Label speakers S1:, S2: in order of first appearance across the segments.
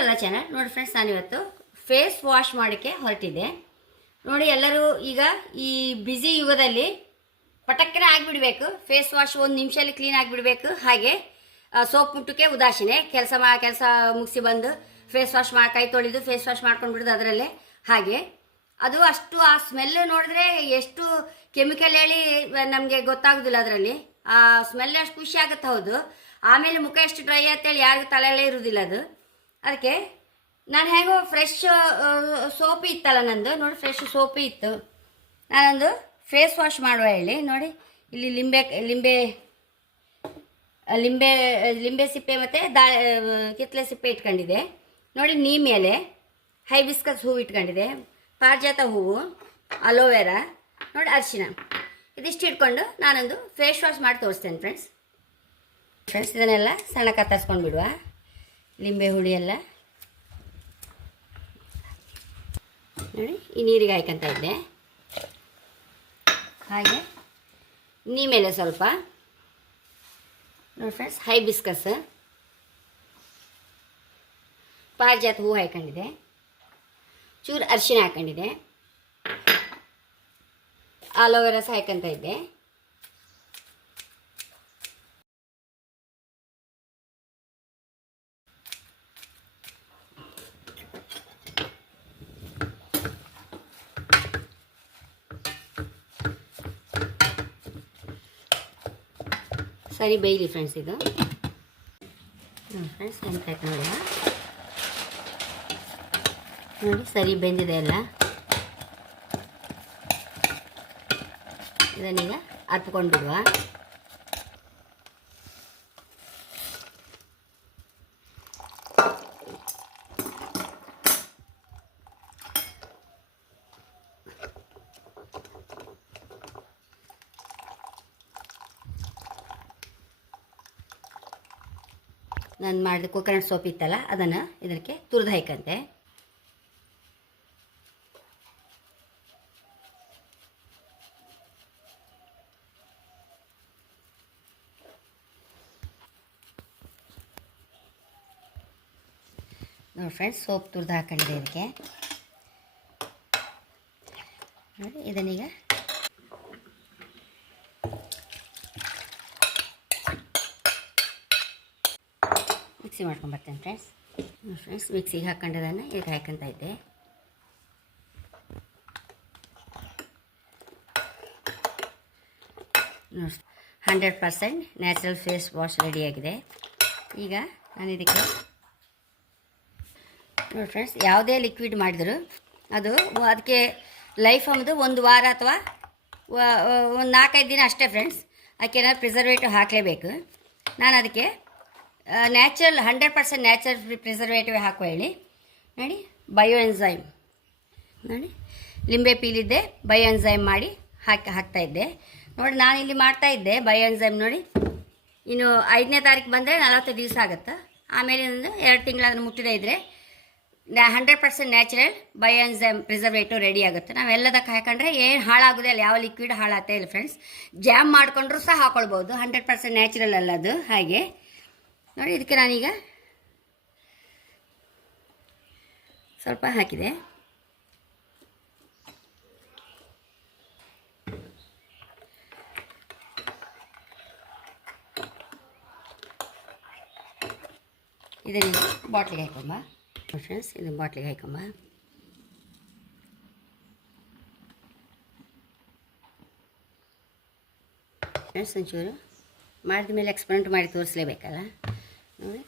S1: ಅಲ್ಲ ಚಾನಲ್? ನೋಡಿ ಫ್ರೆಂಡ್ಸ್ ನಾನು ಇವತ್ತು ಫೇಸ್ ವಾಶ್ ಮಾಡೋಕ್ಕೆ ಹೊರಟಿದ್ದೆ. ನೋಡಿ ಎಲ್ಲರೂ ಈಗ ಈ ಬ್ಯುಸಿ ಯುಗದಲ್ಲಿ ಪಟಕ್ಕನೆ ಆಗಿಬಿಡ್ಬೇಕು. ಫೇಸ್ ವಾಶ್ ಒಂದು ನಿಮಿಷದಲ್ಲಿ ಕ್ಲೀನ್ ಆಗಿಬಿಡ್ಬೇಕು. ಹಾಗೆ ಸೋಪ್ ಮುಟ್ಟಕ್ಕೆ ಉದಾಸೀನೆ. ಕೆಲಸ ಮಾ, ಕೆಲಸ ಮುಗಿಸಿ ಬಂದು ಫೇಸ್ ವಾಶ್ ಮಾಡಿ ಕೈ ತೊಳೆದು ಫೇಸ್ ವಾಶ್ ಮಾಡ್ಕೊಂಡು ಬಿಡೋದು ಅದರಲ್ಲೇ. ಹಾಗೆ, ಅದು ಅಷ್ಟು ಆ ಸ್ಮೆಲ್ ನೋಡಿದ್ರೆ ಎಷ್ಟು ಕೆಮಿಕಲ್ ಹೇಳಿ ನಮಗೆ ಗೊತ್ತಾಗೋದಿಲ್ಲ ಅದರಲ್ಲಿ. ಆ ಸ್ಮೆಲ್ ಅಷ್ಟು ಖುಷಿ ಆಗುತ್ತೆ, ಹೌದು. ಆಮೇಲೆ ಮುಖ ಎಷ್ಟು ಡ್ರೈ ಅಂತೇಳಿ ಯಾರಿಗೂ ತಲೆಯಲ್ಲೇ ಇರೋದಿಲ್ಲ ಅದು. ಅದಕ್ಕೆ ನಾನು ಹೇಗೋ ಫ್ರೆಶ್ ಸೋಪಿ ಇತ್ತಲ್ಲ ನಂದು. ನೋಡಿ ಫ್ರೆಶ್ ಸೋಪಿ ಇತ್ತು. ನಾನೊಂದು ಫೇಸ್ ವಾಶ್ ಮಾಡುವ ಹೇಳಿ. ನೋಡಿ, ಇಲ್ಲಿ ಲಿಂಬೆ ಲಿಂಬೆ ಲಿಂಬೆ ಲಿಂಬೆ ಸಿಪ್ಪೆ ಮತ್ತು ದಾ ಕಿತ್ತಲೆ ಸಿಪ್ಪೆ ಇಟ್ಕೊಂಡಿದೆ ನೋಡಿ ನೀ ಮೇಲೆ ಹೈಬಿಸ್ಕಸ್ ಹೂವು ಇಟ್ಕೊಂಡಿದೆ ಪಾರಿಜಾತ ಹೂವು, ಅಲೋವೆರಾ. ನೋಡಿ, ಅರಿಶಿನ. ಇದಿಷ್ಟು ಇಟ್ಕೊಂಡು ನಾನೊಂದು ಫೇಸ್ ವಾಶ್ ಮಾಡಿ ತೋರಿಸ್ತೇನೆ ಫ್ರೆಂಡ್ಸ್ ಫ್ರೆಂಡ್ಸ್ ಇದನ್ನೆಲ್ಲ ಸಣ್ಣ ಕತ್ತರಿಸ್ಕೊಂಡು ಬಿಡುವ ಲಿಂಬೆ ಹುಳಿ ಎಲ್ಲ. ನೋಡಿ, ಈ ನೀರಿಗೆ ಹಾಯ್ಕೊಂತ ಇದ್ದೆ. ಹಾಗೆ ನೀಮೇಲೆ ಸ್ವಲ್ಪ. ನೋಡಿ ಫ್ರೆಂಡ್ಸ್ ಹೈಬಿಸ್ಕಸ್ ಪಾರಿಜಾತ ಹೂ ಹಾಕೊಂಡಿದೆ ಚೂರು ಅರಿಶಿನ ಹಾಕೊಂಡಿದೆ ಆಲೋವೆರಾಸ್ ಹಾಕೊಂತ ಇದ್ದೆ. ಸರಿ ಬೇಯಲಿ ಫ್ರೆಂಡ್ಸ್ ಇದು. ಫ್ರೆಂಡ್ಸ್ ಎಂತ ಆಯ್ತು ನೋಡಿ ನೋಡಿ ಸರಿ ಬೆಂದಿದೆ ಎಲ್ಲ. ಇದನ್ನೀಗ ಅರ್ಪ್ಕೊಂಡ್ಬಿಡುವ. ನಾನು ಮಾಡಿದ ಕೊಕೊನಟ್ ಸೋಪ್ ಇತ್ತಲ್ಲ, ಅದನ್ನು ಇದಕ್ಕೆ ತುರಿದು ಹಾಕಂತೆ ನೋಡಿ ಫ್ರೆಂಡ್ಸ್ ಸೋಪ್ ತುರಿದು ಹಾಕೊಂಡಿದೆ ಇದಕ್ಕೆ. ನೋಡಿ, ಇದನ್ನೀಗ ಮಿಕ್ಸಿ ಮಾಡ್ಕೊಂಬರ್ತೇನೆ ಫ್ರೆಂಡ್ಸ್ ಫ್ರೆಂಡ್ಸ್ ಮಿಕ್ಸಿಗೆ ಹಾಕೊಂಡಿದ್ದಾನೆ ಈಗ ಹಾಕೊಂತ ಇದ್ದೆ. Hundred percent natural face wash ರೆಡಿಯಾಗಿದೆ ಈಗ ನಾನು ಇದಕ್ಕೆ, ನೋಡಿ ಫ್ರೆಂಡ್ಸ್ ಯಾವುದೇ ಲಿಕ್ವಿಡ್ ಮಾಡಿದ್ರು ಅದು ಅದಕ್ಕೆ ಲೈಫ್ ಅಂಬುದು ಒಂದು ವಾರ ಅಥವಾ ಒಂದು ನಾಲ್ಕೈದು ದಿನ ಅಷ್ಟೇ ಫ್ರೆಂಡ್ಸ್ ಅದಕ್ಕೆ ಏನಾದ್ರು ಪ್ರಿಸರ್ವೇಟಿವ್ ಹಾಕಲೇಬೇಕು. ನಾನು ಅದಕ್ಕೆ natural hundred percent natural preservative ಹಾಕುವ ಹೇಳಿ. ನೋಡಿ ಬಯೋ ಎನ್ಸೈಮ್ ನೋಡಿ, ಲಿಂಬೆ ಪೀಲಿದ್ದೆ ಬಯೋ ಎನ್ಸೈಮ್ ಮಾಡಿ ಹಾಕಿ ಹಾಕ್ತಾಯಿದ್ದೆ ನೋಡಿ, ನಾನು ಇಲ್ಲಿ ಮಾಡ್ತಾ ಇದ್ದೆ ಬಯೋ ಎನ್ಸೈಮ್ ನೋಡಿ. ಇನ್ನು ಐದನೇ ತಾರೀಕು ಬಂದರೆ ನಲವತ್ತು ದಿವಸ ಆಗುತ್ತೆ? ಆಮೇಲೆ ಎರಡು ತಿಂಗಳಾದ್ರೂ ಮುಟ್ಟಿದೆ ಇದ್ದರೆ hundred percent natural bio enzyme preservative ready ಆಗುತ್ತೆ. ನಾವೆಲ್ಲದಕ್ಕೆ ಹಾಕೊಂಡ್ರೆ ಏನು ಹಾಳಾಗೋದೇ ಅಲ್ಲ ಯಾವ ಲಿಕ್ವಿಡ್ ಹಾಳಾಗ್ತಾ ಇಲ್ಲ ಫ್ರೆಂಡ್ಸ್ ಜಾಮ್ ಮಾಡಿಕೊಂಡ್ರೂ ಸಹ ಹಾಕ್ಕೊಳ್ಬೋದು ಹಂಡ್ರೆಡ್ ಪರ್ಸೆಂಟ್ ನ್ಯಾಚುರಲ್ ಅಲ್ಲ ಅದು. ಹಾಗೆ. ನೋಡಿ, ಇದಕ್ಕೆ ನಾನೀಗ ಸ್ವಲ್ಪ ಹಾಕಿದೆ. ಇದನ್ನ ಬಾಟ್ಲಿಗೆ ಹಾಕೊಂಬ. ಫ್ರೆಂಡ್ಸ್ ಇದು ಬಾಟ್ಲಿಗೆ ಹಾಕೊಂಬ. ಫ್ರೆಂಡ್ಸ್, ಒಂಚೂರು ಮಾಡಿದ ಮೇಲೆ ಎಕ್ಸ್ಪೆರಿಮೆಂಟ್ ಮಾಡಿ ತೋರಿಸ್ಲೇಬೇಕಲ್ಲ? ನೋಡಿ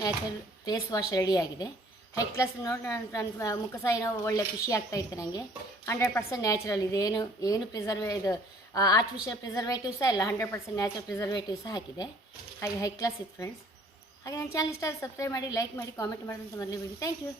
S1: ನ್ಯಾಚುರಲ್ ಫೇಸ್ ವಾಶ್ ರೆಡಿಯಾಗಿದೆ ಹೈ ಕ್ಲಾಸ್ ನೋಡಿ ನಾನು ನನ್ನ ಮುಖ ಸಹ ಏನೋ ಒಳ್ಳೆ ಖುಷಿ ಆಗ್ತಾ ಇತ್ತು ನನಗೆ ಹಂಡ್ರೆಡ್ ಪರ್ಸೆಂಟ್ ನ್ಯಾಚುರಲ್ ಇದೆ. ಏನು ಏನು ಪ್ರಿಸರ್ವೇ ಇದು ಆರ್ಟಿಫಿಷಿಯಲ್ ಪ್ರಿಸರ್ವೇಟಿವ್ ಸಹ ಇಲ್ಲ ಹಂಡ್ರೆಡ್ ಪರ್ಸೆಂಟ್ ನ್ಯಾಚುರಲ್ ಪ್ರಿಸರ್ವೇಟಿವ್ ಸಹ ಹಾಕಿದೆ. ಹಾಗೆ ಹೈ ಕ್ಲಾಸ್ ಇತ್ತು ಫ್ರೆಂಡ್ಸ್ ಹಾಗೆ ನನ್ನ ಚಾನಲ್ ಇಷ್ಟ ಸಬ್ಸ್ಕ್ರೈಬ್ ಮಾಡಿ ಲೈಕ್ ಮಾಡಿ ಕಾಮೆಂಟ್ ಮಾಡೋದಂತ ಮೊದಲೇ ಬಿಡಿ ಥ್ಯಾಂಕ್ ಯು